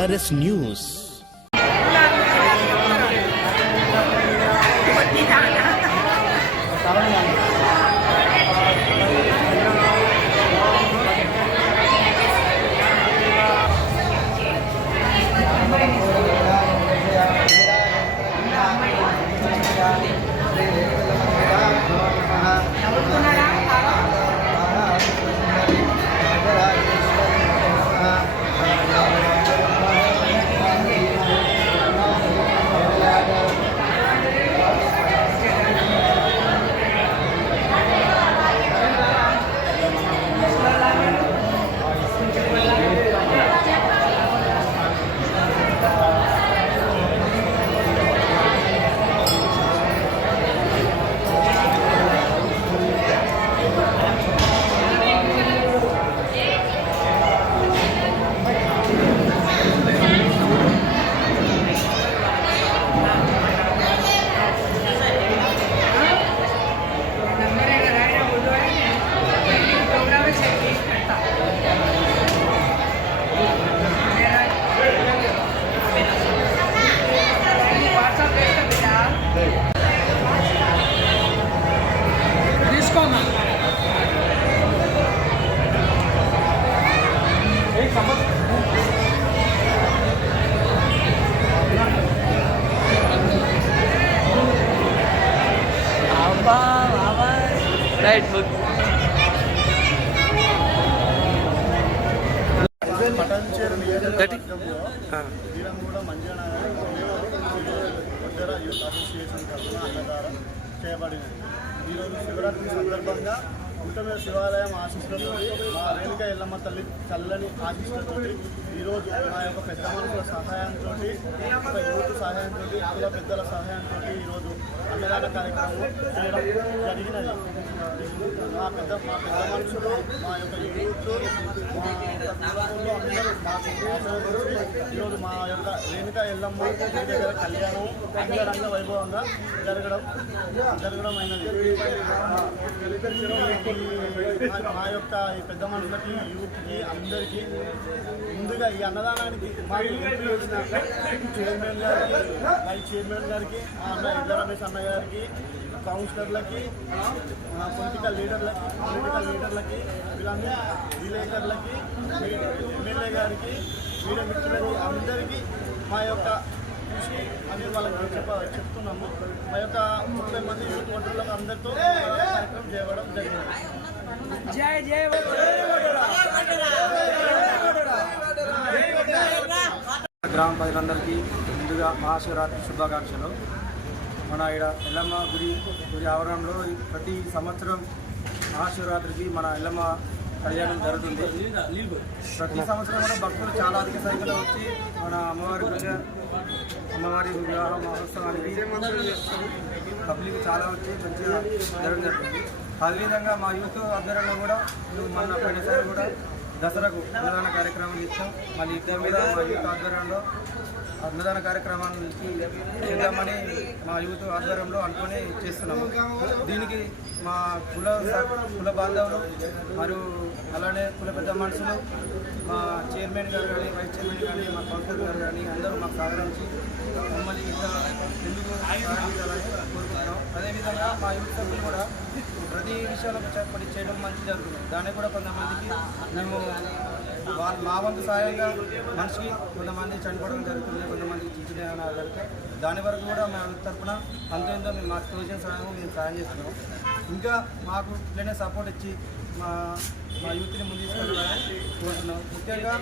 TRS news. Right, look. Patancheru నియోజకవర్గంలో వీరంగూడ మంజనగర్ వడ్డెర youth association తరఫున అన్నదానం చేయబడినది. ఈరోజు శివరాత్రి సందర్భంగా గుట్టమీద శివాలయం ఆశీస్సులతో మా రేణుక ఎల్లమ్మ తల్లి చల్లని ఆశీస్సులతో ఈరోజు మా యొక్క పెద్ద మనుషుల సహాయంతో ఒక యూత్ సహాయంతో కుల పెద్దల సహాయంతో ఈరోజు అన్నదాన కార్యక్రమం చేయడం జరిగినది. మా పెద్ద మనుషులు మా యొక్క యూత్ అందరూ మాకు ఈరోజు మా యొక్క రేణుక ఎల్లమ్మ దగ్గర కళ్యాణం అంగరంగ వైభవంగా జరగడం అయినది. మా యొక్క ఈ పెద్ద మనుషులకి యూత్కి అందరికీ ముందుగా ఈ అన్నదానానికి మాకు ఎంపీ చేసిన చైర్మన్ గారికి వైస్ చైర్మన్ గారికి మా అన్న ఇళ్ళ రమేష్ అన్న గారికి కౌన్సిలర్లకి పొలిటికల్ లీడర్లకి వీళ్ళందరూ విలేకరులకి ఎమ్మెల్యే గారికి మీడియా మిత్రులకి అందరికీ మా యొక్క కృషి అని వాళ్ళకి చెప్తున్నాము. మా యొక్క 30 మంది యూత్ ఓటర్లకు అందరితో కార్యక్రమం చేయడం జరిగింది. గ్రామ ప్రజలందరికీ ముందుగా మహాశివరాత్రి శుభాకాంక్షలు. మన ఇక్కడ ఎల్లమ్మ గుడి ఆవరణలో ప్రతి సంవత్సరం మహాశివరాత్రికి మన ఎల్లమ్మ కళ్యాణం జరుగుతుంది. ప్రతి సంవత్సరం కూడా భక్తులు చాలా అధిక సంఖ్యలో వచ్చి మన అమ్మవారి వివాహ మహోత్సవానికి పబ్లిక్ చాలా వచ్చి మంచిగా జరగడం జరుగుతుంది. అదేవిధంగా మా యూత్ ఆధ్వర్యంలో కూడా మన పోయినసారి కూడా దసరాకు అన్నదాన కార్యక్రమం ఇచ్చాం. మళ్ళీ ఇక్కడ మీద మా యూత్ ఆధ్వర్యంలో అన్నదాన కార్యక్రమానికి చేద్దామని మా యూత్ ఆధ్వర్యంలో అనుకుని చేస్తున్నాము. దీనికి మా కుల బాంధవులు మరియు అలానే కుల పెద్ద మనుషులు మా చైర్మన్ గారు కానీ వైస్ చైర్మన్ కానీ మా కౌన్సిలర్ గారు కానీ అందరూ మాకు సహకరించి మమ్మల్ని ఇంకా ఎందుకు కోరుకుంటున్నాం. అదేవిధంగా మా యూత్ సభ్యులు కూడా ప్రతి విషయంలో పని చేయడం మంచి జరుగుతుంది. దాన్ని కూడా కొంతమందికి మేము మా వంతు సహాయంగా మనిషికి కొంతమంది చనిపోవడం జరుగుతుంది, కొంతమందికి చిన్న జరుగుతాయి. దాని వరకు కూడా మా తరఫున అంతేందో మేము మాకు తోచిన సహాయం మేము సాయం చేస్తున్నాం. ఇంకా మాకు ఇట్లనే సపోర్ట్ ఇచ్చి మా యూత్ని ముందు తీసుకెళ్ళాలని కోరుతున్నాం. ముఖ్యంగా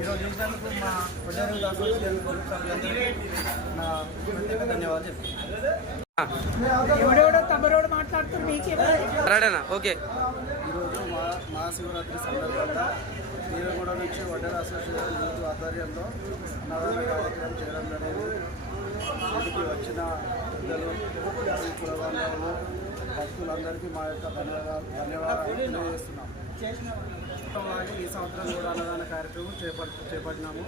ఈరోజు చేసినందుకు మా వడ్డెర అసోసియేషన్ సభ్యులందరికీ నా ప్రత్యేక ధన్యవాదాలు చెప్తున్నాను. ఓకే. ఈరోజు మహాశివరాత్రి సందర్భంగా వీరగూడ నుంచి వడ్డెర అసోసియేషన్ యూత్ ఆధ్వర్యంలో అన్నదాన కార్యక్రమం చేయడం జరిగింది. ఇంటికి వచ్చిన పెద్దలు కుల బాంధవులు భక్తులందరికీ మా యొక్క ధన్యవాదాలు తెలియజేస్తున్నాం. అలాగే ఈ సంవత్సరం కూడా అన్నదాన కార్యక్రమం చేపట్టినాము.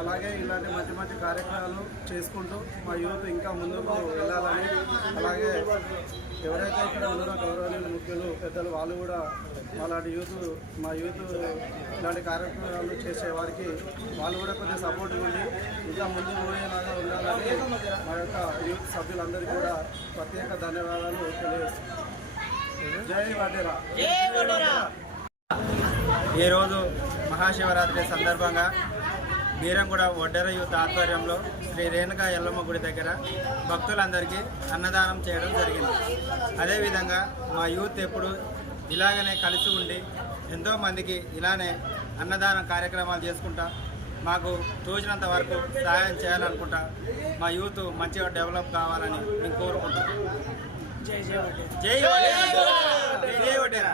అలాగే ఇలాంటి మంచి మంచి కార్యక్రమాలు చేసుకుంటూ మా యూత్ ఇంకా ముందుకు వెళ్ళాలని, అలాగే ఎవరైతే ఇక్కడ ఉన్నారో గౌరవనీయులు ముఖ్యులు పెద్దలు వాళ్ళు కూడా అలాంటి మా యూత్ ఇలాంటి కార్యక్రమాలు చేసే వారికి వాళ్ళు కూడా కొద్దిగా సపోర్ట్ ఉండి ఇంకా ముందుకు పోయేలాగా ఉండాలని మా యొక్క యూత్ సభ్యులందరికీ కూడా ప్రత్యేక ధన్యవాదాలు తెలియజేస్తున్నాం. జై వడ్డేరా. ఈరోజు మహాశివరాత్రి సందర్భంగా బీరంగూడ వడ్డెర యూత్ ఆధ్వర్యంలో శ్రీ రేణుకా ఎల్లమ్మ గుడి దగ్గర భక్తులందరికీ అన్నదానం చేయడం జరిగింది. అదేవిధంగా మా యూత్ ఎప్పుడు ఇలాగనే కలిసి ఉండి ఎంతోమందికి ఇలానే అన్నదానం కార్యక్రమాలు చేసుకుంటా మాకు తోచినంత వరకు సహాయం చేయాలనుకుంటా మా యూత్ మంచిగా డెవలప్ కావాలని మేము కోరుకుంటాం. జై జై జై వడ్డెర.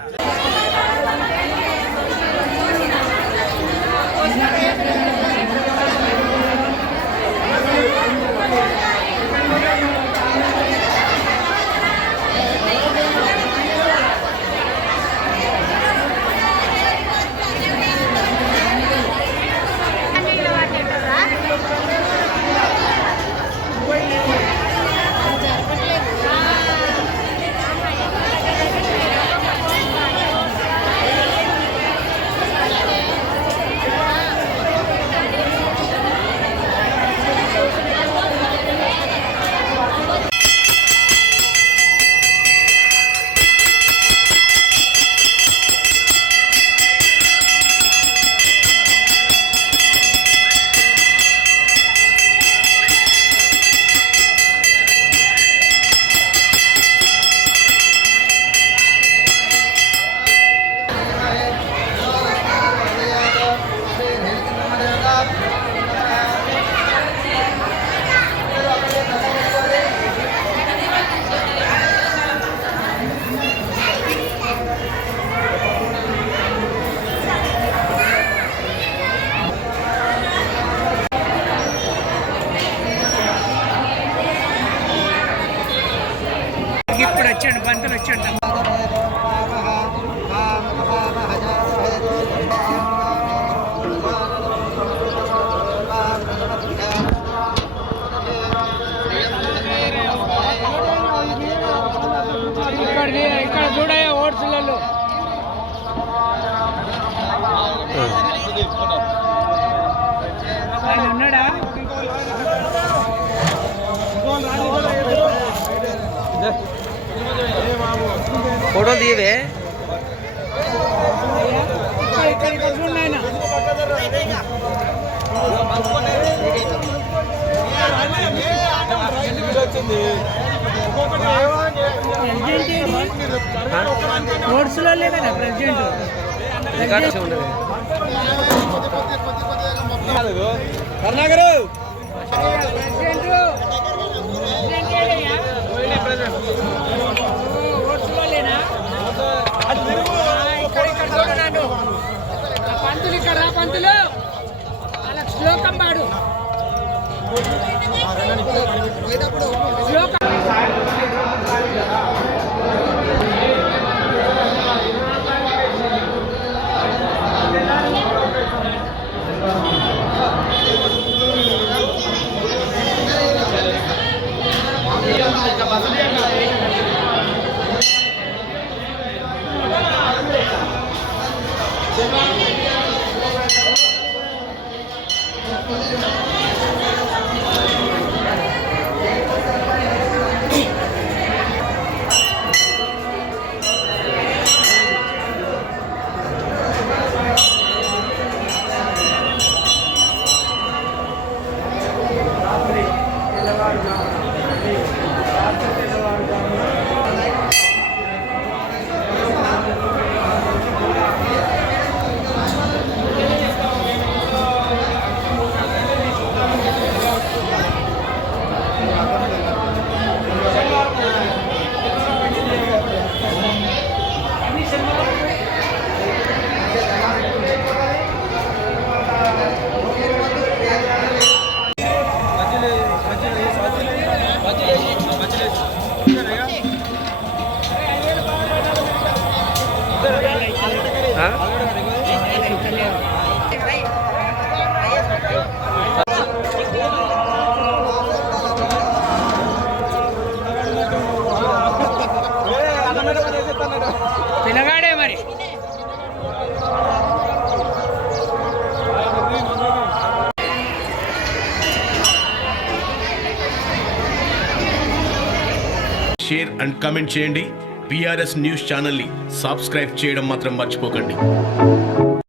ఇప్పుడు వచ్చాడు బంతులు వచ్చాడు. ఇక్కడ చూడయ్యా ఓట్స్లలో ఆయన ఉన్నాడా? ఫోటో తీయవే. ఇక్కడ చూడండి ఆయన. ఓట్స్లో కదా ప్రెసిడెంట్. కర్ణాగరు పంతులు ఇక్కడ రా, పంతులు వాళ్ళకి శ్లోకం పాడు. శ్లోకం పిల్లగాడే మరి షేర్ అండ్ కమెంట్ చేయండి. PRS న్యూస్ ఛానల్ని సబ్స్క్రైబ్ చేయడం మాత్రం మర్చిపోకండి.